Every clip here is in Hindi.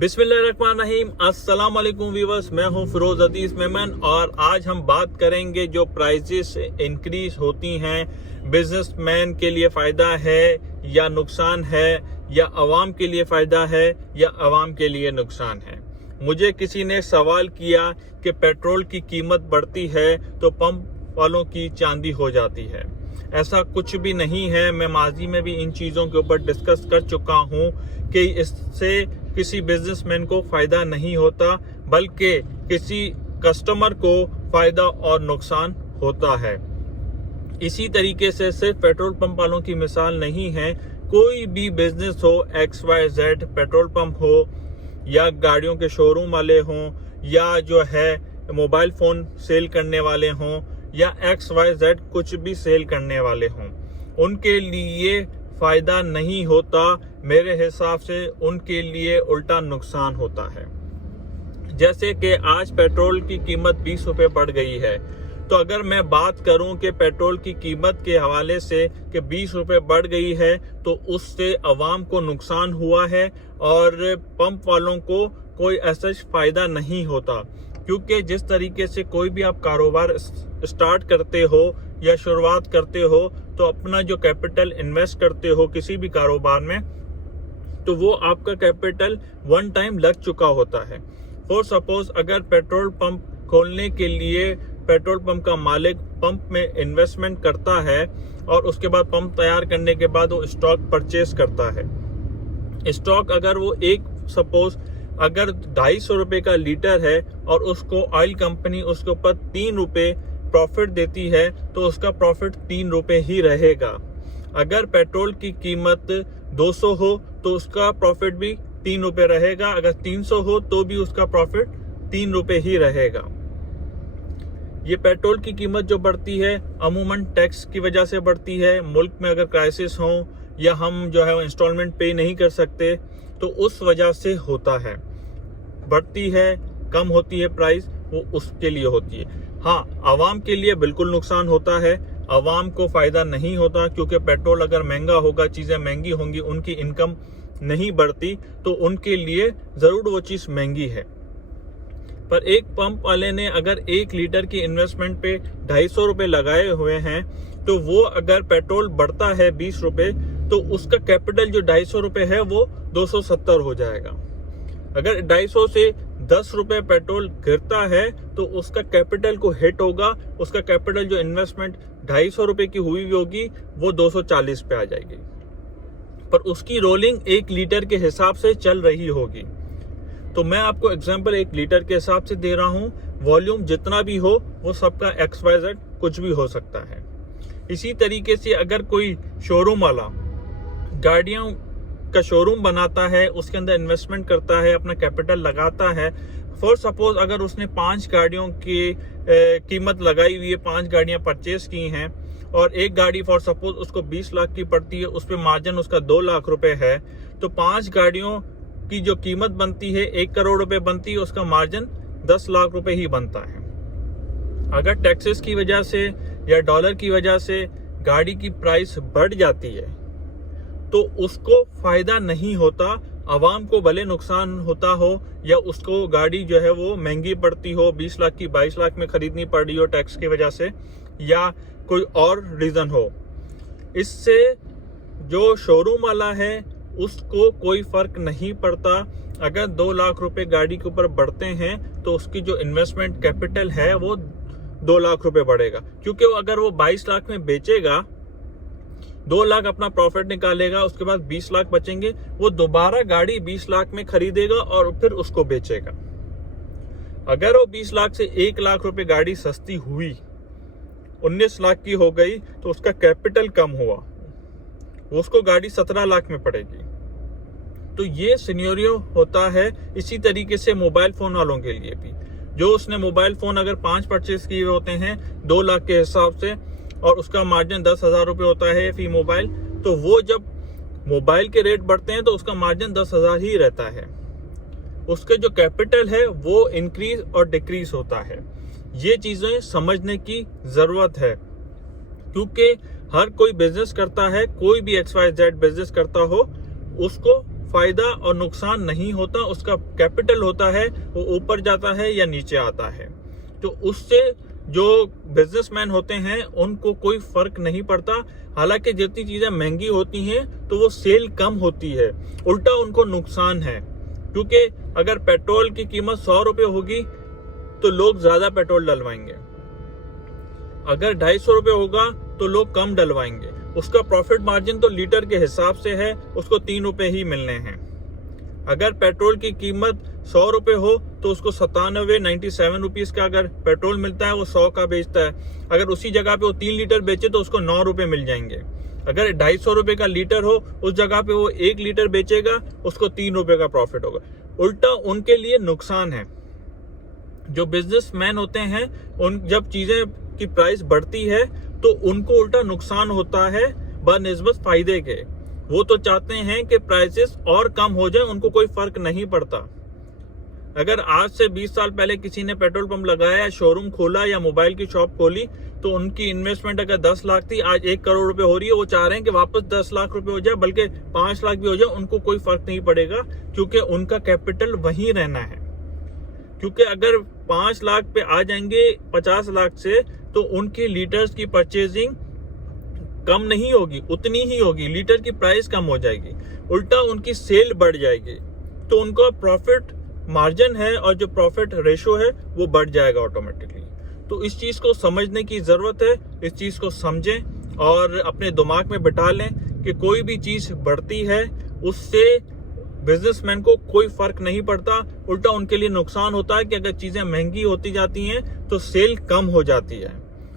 बिस्मिल्लाहिर्रहमानिर्रहीम। अस्सलाम वालेकुम व्यूअर्स, मैं हूं फिरोज अदीस मेमन और आज हम बात करेंगे जो प्राइसेस इंक्रीज होती हैं बिजनेसमैन के लिए फ़ायदा है या नुकसान है, या आवाम के लिए फ़ायदा है या आवाम के लिए नुकसान है। मुझे किसी ने सवाल किया कि पेट्रोल की कीमत बढ़ती है तो पंप वालों की चांदी हो जाती है। ऐसा कुछ भी नहीं है। मैं माजी में भी इन चीज़ों के ऊपर डिस्कस कर चुका हूँ कि इससे किसी बिजनेसमैन को फ़ायदा नहीं होता, बल्कि किसी कस्टमर को फ़ायदा और नुकसान होता है। इसी तरीके से सिर्फ पेट्रोल पंप वालों की मिसाल नहीं है, कोई भी बिजनेस हो, XYZ पेट्रोल पंप हो या गाड़ियों के शोरूम वाले हों या जो है मोबाइल फ़ोन सेल करने वाले हों या XYZ कुछ भी सेल करने वाले हों, उनके लिए फ़ायदा नहीं होता। मेरे हिसाब से उनके लिए उल्टा नुकसान होता है। जैसे कि आज पेट्रोल की कीमत 20 रुपये बढ़ गई है, तो अगर मैं बात करूं कि पेट्रोल की कीमत के हवाले से कि 20 रुपये बढ़ गई है, तो उससे आवाम को नुकसान हुआ है और पंप वालों को कोई ऐसा फ़ायदा नहीं होता। क्योंकि जिस तरीके से कोई भी आप कारोबार स्टार्ट करते हो या शुरुआत करते हो, तो अपना जो कैपिटल इन्वेस्ट करते हो किसी भी कारोबार में, तो वो आपका कैपिटल वन टाइम लग चुका होता है। फॉर सपोज अगर पेट्रोल पंप खोलने के लिए पेट्रोल पंप का मालिक पंप में इन्वेस्टमेंट करता है और उसके बाद पंप तैयार करने के बाद वो स्टॉक परचेज करता है। स्टॉक अगर वो सपोज अगर 250 रुपये का लीटर है और उसको ऑयल कंपनी उसके ऊपर 3 रुपये प्रॉफिट देती है, तो उसका प्रॉफिट 3 रुपये ही रहेगा। अगर पेट्रोल की कीमत 200 हो तो उसका प्रॉफिट भी 3 रुपये रहेगा। अगर 300 हो तो भी उसका प्रॉफिट 3 रुपये ही रहेगा। ये पेट्रोल की कीमत जो बढ़ती है अमूमन टैक्स की वजह से बढ़ती है। मुल्क में अगर क्राइसिस हो या हम जो है इंस्टॉलमेंट पे नहीं कर सकते, तो उस वजह से होता है। बढ़ती है, कम होती है प्राइस, वो उसके लिए होती है। हाँ, आवाम के लिए बिल्कुल नुकसान होता है। आवाम को फ़ायदा नहीं होता, क्योंकि पेट्रोल अगर महंगा होगा, चीज़ें महंगी होंगी, उनकी इनकम नहीं बढ़ती, तो उनके लिए ज़रूर वो चीज़ महंगी है। पर एक पंप वाले ने अगर 1 लीटर की इन्वेस्टमेंट पे 250 रुपये लगाए हुए हैं, तो वो अगर पेट्रोल बढ़ता है 20 रुपये, तो उसका कैपिटल जो 250 रुपये है वो 270 हो जाएगा। अगर 250 से 10 रुपये पेट्रोल गिरता है तो उसका कैपिटल को हिट होगा। उसका कैपिटल जो इन्वेस्टमेंट 250 रुपये की हुई होगी वो 240 पे आ जाएगी, पर उसकी रोलिंग 1 लीटर के हिसाब से चल रही होगी। तो मैं आपको एग्जांपल 1 लीटर के हिसाब से दे रहा हूँ। वॉल्यूम जितना भी हो वो सबका XYZ कुछ भी हो सकता है। इसी तरीके से अगर कोई शोरूम वाला गाड़ियों का शोरूम बनाता है, उसके अंदर इन्वेस्टमेंट करता है, अपना कैपिटल लगाता है। फॉर सपोज अगर उसने 5 गाड़ियों की कीमत लगाई हुई है, 5 गाड़ियां परचेज की हैं और एक गाड़ी फॉर सपोज उसको 20 लाख की पड़ती है, उस पर मार्जिन उसका 2 लाख रुपए है, तो 5 गाड़ियों की जो कीमत बनती है 1 करोड़ रुपए बनती है, उसका मार्जिन 10 लाख रुपए ही बनता है। अगर टैक्सेस की वजह से या डॉलर की वजह से गाड़ी की प्राइस बढ़ जाती है, तो उसको फायदा नहीं होता। आवाम को भले नुकसान होता हो या उसको गाड़ी जो है वो महंगी पड़ती हो, 20 लाख की 22 लाख में खरीदनी पड़ रही हो टैक्स की वजह से, या कोई और रीजन हो। इससे जो शोरूम वाला है उसको कोई फर्क नहीं पड़ता। अगर 2 लाख रुपए गाड़ी के ऊपर बढ़ते हैं तो उसकी जो इन्वेस्टमेंट कैपिटल है वो 2 लाख रुपए बढ़ेगा, क्योंकि अगर वो 22 लाख में बेचेगा, 2 लाख अपना प्रॉफिट निकालेगा, उसके बाद 20 लाख बचेंगे, वो दोबारा गाड़ी 20 लाख में खरीदेगा और फिर उसको बेचेगा। अगर वो 20 लाख से 1 लाख रुपए गाड़ी सस्ती हुई, 19 लाख की हो गई, तो उसका कैपिटल कम हुआ, उसको गाड़ी 17 लाख में पड़ेगी। तो ये सिनेरियो होता है। इसी तरीके से मोबाइल फोन वालों के लिए भी, जो उसने मोबाइल फोन अगर 5 परचेज किए होते हैं 2 लाख के हिसाब से और उसका मार्जिन 10,000 रुपये होता है फी मोबाइल, तो वो जब मोबाइल के रेट बढ़ते हैं तो उसका मार्जिन 10,000 ही रहता है। उसके जो कैपिटल है वो इंक्रीज और डिक्रीज होता है। ये चीजें समझने की जरूरत है, क्योंकि हर कोई बिजनेस करता है, कोई भी XYZ बिजनेस करता हो, उसको फायदा और नुकसान नहीं होता, उसका कैपिटल होता है वो ऊपर जाता है या नीचे आता है। तो उससे जो बिजनेसमैन होते हैं उनको कोई फर्क नहीं पड़ता। हालांकि जितनी चीजें महंगी होती हैं तो वो सेल कम होती है, उल्टा उनको नुकसान है। क्योंकि अगर पेट्रोल की कीमत 100 रुपए होगी तो लोग ज्यादा पेट्रोल डलवाएंगे, अगर 250 रुपए होगा तो लोग कम डलवाएंगे। उसका प्रॉफिट मार्जिन तो लीटर के हिसाब से है, उसको 3 रुपए ही मिलने हैं। अगर पेट्रोल की कीमत 100 रुपए हो तो उसको 97 रुपीज का अगर पेट्रोल मिलता है वो 100 का बेचता है। अगर उसी जगह पे वो 3 लीटर बेचे तो उसको 9 रुपए मिल जाएंगे। अगर 250 रुपए का लीटर हो उस जगह पे वो 1 लीटर बेचेगा, उसको 3 रुपए का प्रॉफिट होगा। उल्टा उनके लिए नुकसान है। जो बिजनेसमैन होते हैं उन जब चीजें की प्राइस बढ़ती है तो उनको उल्टा नुकसान होता है बनिस्बत फायदे के। वो तो चाहते हैं कि प्राइसेस और कम हो जाए, उनको कोई फर्क नहीं पड़ता। अगर आज से 20 साल पहले किसी ने पेट्रोल पंप लगाया, शोरूम खोला या मोबाइल की शॉप खोली तो उनकी इन्वेस्टमेंट अगर 10 लाख थी, आज 1 करोड़ रुपए हो रही है। वो चाह रहे हैं कि वापस 10 लाख रुपए हो जाए, बल्कि 5 लाख भी हो जाए, उनको कोई फर्क नहीं पड़ेगा, क्योंकि उनका कैपिटल वहीं रहना है। क्योंकि अगर 5 लाख पे आ जाएंगे 50 लाख से तो उनकी लीटर्स की परचेजिंग कम नहीं होगी, उतनी ही होगी, लीटर की प्राइस कम हो जाएगी, उल्टा उनकी सेल बढ़ जाएगी। तो उनका प्रॉफिट मार्जिन है और जो प्रॉफिट रेशो है वो बढ़ जाएगा ऑटोमेटिकली। तो इस चीज को समझने की जरूरत है, इस चीज को समझें और अपने दिमाग में बिठा लें कि कोई भी चीज बढ़ती है उससे बिजनेसमैन को कोई फर्क नहीं पड़ता, उल्टा उनके लिए नुकसान होता है कि अगर चीजें महंगी होती जाती हैं तो सेल कम हो जाती है।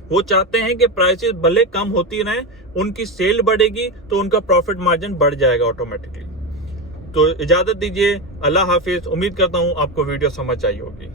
वो चाहते हैं कि प्राइसेस भले कम होती रहें, उनकी सेल बढ़ेगी तो उनका प्रॉफिट मार्जिन बढ़ जाएगा ऑटोमेटिकली। तो इजाजत दीजिए, अल्लाह हाफिज। उम्मीद करता हूं आपको वीडियो समझ आई होगी।